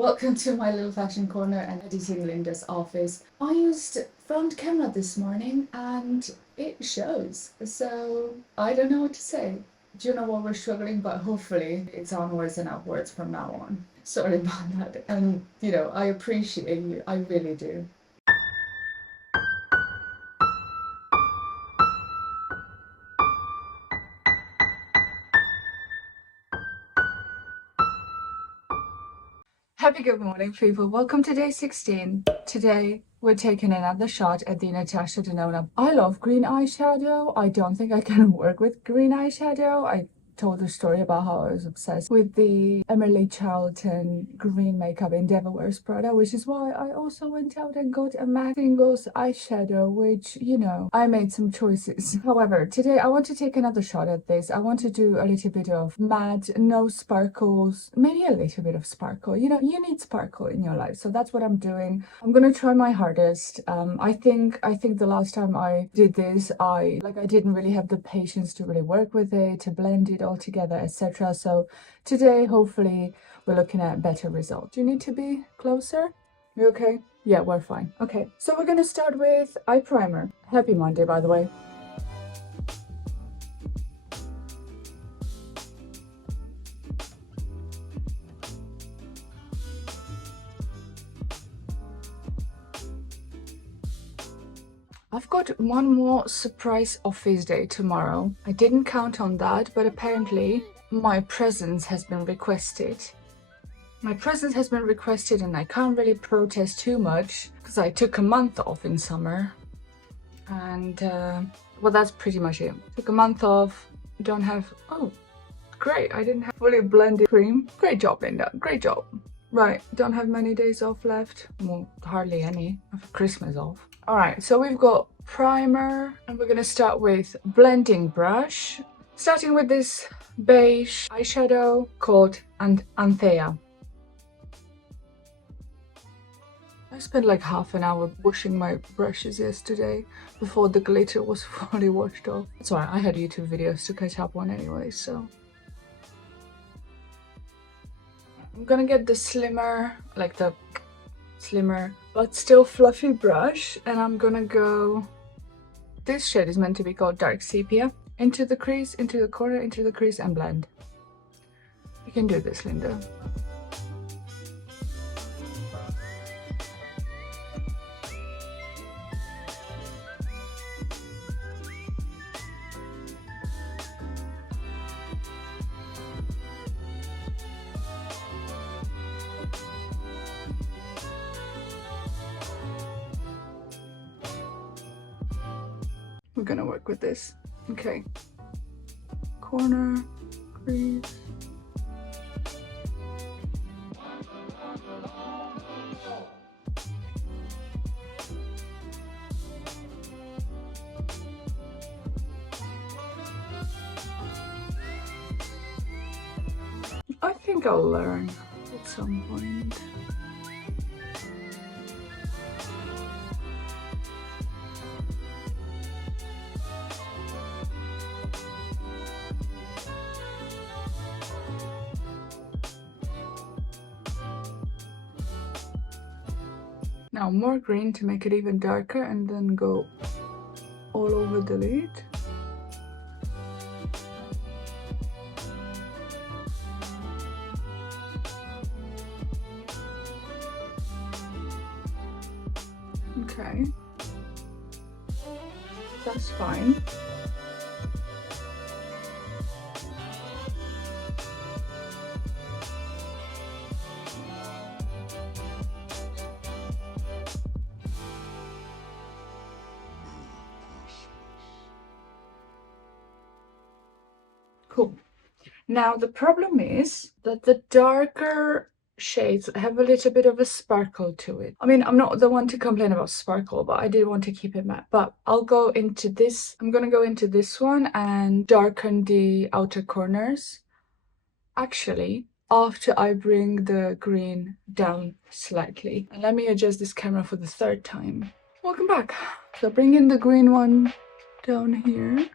Welcome to my little fashion corner and editing Linda's office. I used front camera this morning and it shows, so I don't know what to say. Do you know what we're struggling? But hopefully it's onwards and upwards from now on. Sorry about that. And I appreciate you. I really do. Happy good morning, people. Welcome to day 16. Today, we're taking another shot at the Natasha Denona. I love green eyeshadow. I don't think I can work with green eyeshadow. I told a story about how I was obsessed with the Emily Charlton green makeup in Devil Wears Prada, which is why I also went out and got a MAC Singles eyeshadow, which, I made some choices. However, today I want to take another shot at this. I want to do a little bit of matte, no sparkles, maybe a little bit of sparkle. You need sparkle in your life, so that's what I'm doing. I'm gonna try my hardest. I think the last time I did this, I didn't really have the patience to really work with it, to blend it all together, etc. So today, hopefully, we're looking at better results. Do you need to be closer? You okay? Yeah, we're fine. Okay, so we're gonna start with eye primer. Happy Monday, by the way. I've got one more surprise office day tomorrow. I didn't count on that, but apparently my presence has been requested. My presence has been requested and I can't really protest too much because I took a month off in summer. And, well, that's pretty much it. Took a month off, don't have... Oh, great, I didn't have fully blended cream. Great job, Linda, great job. Right, don't have many days off left. Well, hardly any. I have Christmas off. All right, so we've got primer and we're gonna start with blending brush. Starting with this beige eyeshadow called Anthea. I spent like half an hour washing my brushes yesterday before the glitter was fully washed off. It's alright, I had YouTube videos to catch up on anyway, so. I'm gonna get the slimmer, but still fluffy brush, and I'm gonna go, this shade is meant to be called dark sepia, into the crease, into the corner, into the crease, and blend. You can do this, Linda. We're gonna work with this. Okay. Corner, crease. I think I'll learn at some point. Now more green to make it even darker and then go all over the lid. Okay, that's fine. Cool. Now the problem is that the darker shades have a little bit of a sparkle to it. I mean, I'm not the one to complain about sparkle, but I did want to keep it matte. But I'll go into this. I'm gonna go into this one and darken the outer corners. Actually, after I bring the green down slightly. And let me adjust this camera for the third time. Welcome back. So bring in the green one down here.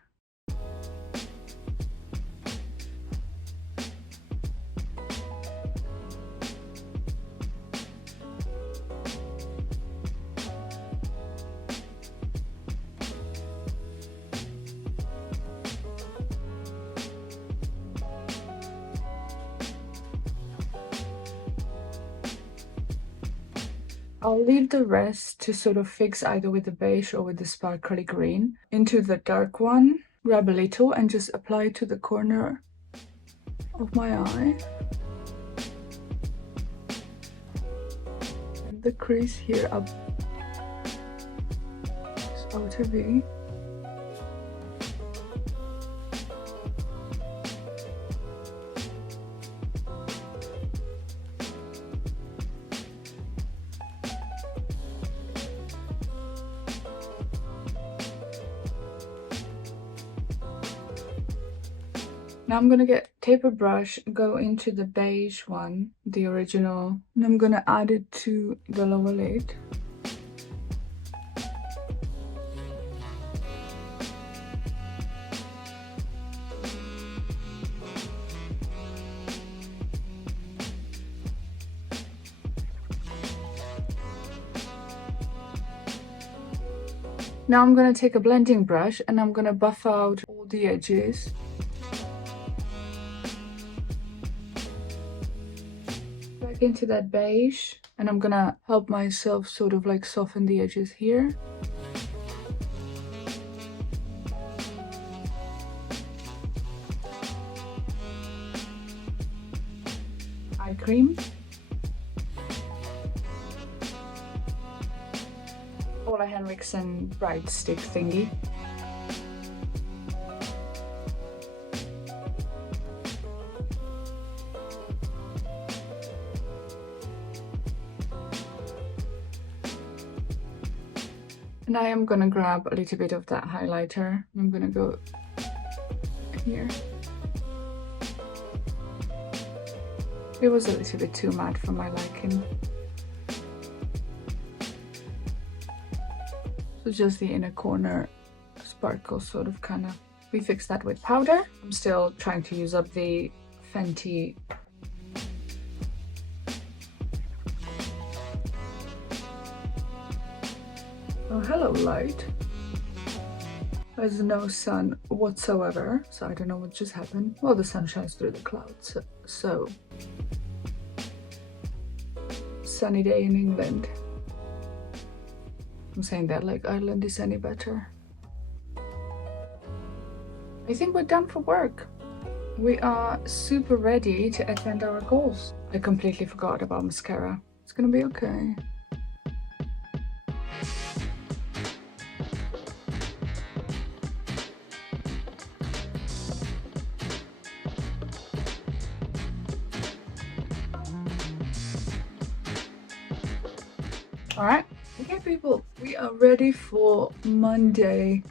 I'll leave the rest to sort of fix either with the beige or with the sparkly green into the dark one. Grab a little and just apply it to the corner of my eye. And the crease here up. Just outer V. Now I'm gonna get taper brush, go into the beige one, the original, and I'm gonna add it to the lower lid. Now I'm gonna take a blending brush and I'm gonna buff out all the edges. Back into that beige, and I'm gonna help myself sort of like soften the edges here. Eye cream. Paula Henriksen bright stick thingy. And I am gonna grab a little bit of that highlighter. I'm gonna go here. It was a little bit too matte for my liking. So just the inner corner sparkle sort of kind of. We fixed that with powder. I'm still trying to use up the Fenty Oh, hello, light. There's no sun whatsoever, so I don't know what just happened. Well, the sun shines through the clouds, so sunny day in England. I'm saying that like Ireland is any better. I think we're done for work. We are super ready to attend our goals. I completely forgot about mascara. It's gonna be okay. All right, okay people, we are ready for Monday,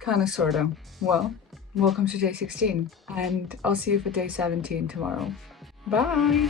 kind of, sort of. Well, welcome to day 16, and I'll see you for day 17 tomorrow. Bye.